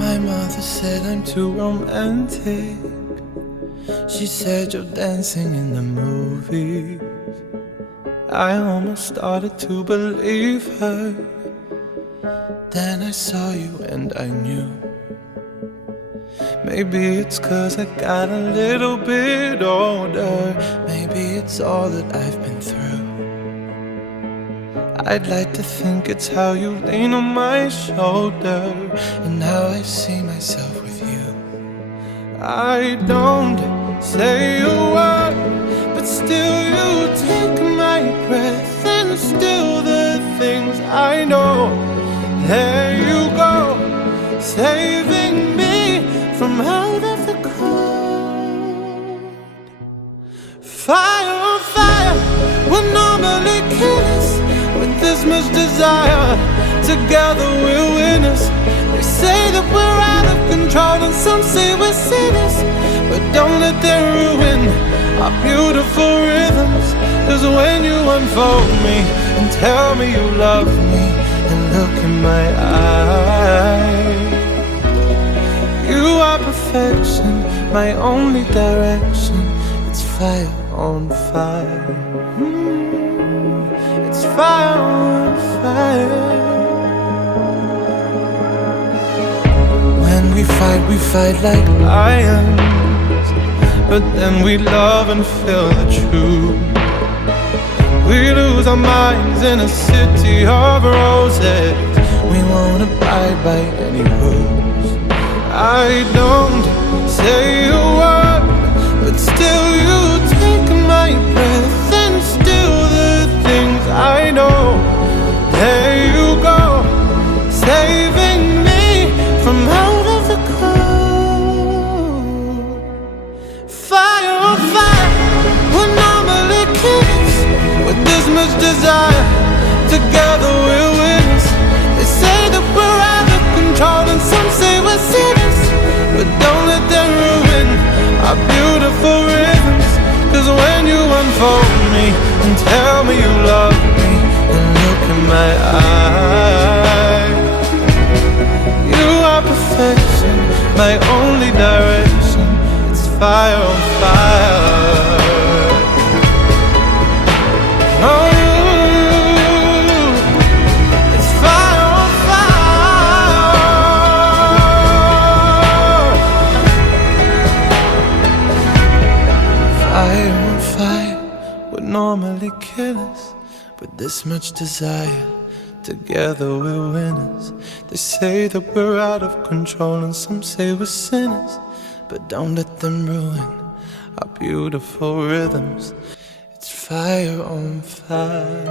My mother said I'm too romantic. She said you're dancing in the movies. I almost started to believe her. Then I saw you and I knew. Maybe it's 'cause I got a little bit older. Maybe it's all that I've been through. I'd like to think it's how you lean on my shoulder and how I see myself with you. I don't say a word, but still you take my breath, and still the things I know. There you go, saving me from out of the cold. Fire on fire will normally kill us. With this much desire, together we're winners. They say that we're out of control and some say we're sinners, but don't let them ruin our beautiful rhythms. 'Cause when you unfold me and tell me you love me and look in my eyes, you are perfection, my only direction. It's fire on fire. It's fire on fire. When we fight like lions, but then we love and feel the truth. We lose our minds in a city of roses. We won't abide by any rules. I don't say a word, but still you take my breath, and still the things I know. There you go, saving me from out of the cold. Fire on fire will normally kill us. With this much desire, together we're winners. They say that we're out of control and some say we're sinners, but don't let them ruin our beautiful rhythms. 'Cause when you unfold me and tell me you love me and look in my eyes, you are perfection, my only direction. It's fire on fire. Oh, it's fire on fire. Fire on fire would normally kill us, but this much desire, together we're winners. They say that we're out of control and some say we're sinners, but don't let them ruin our beautiful rhythms. It's fire on fire.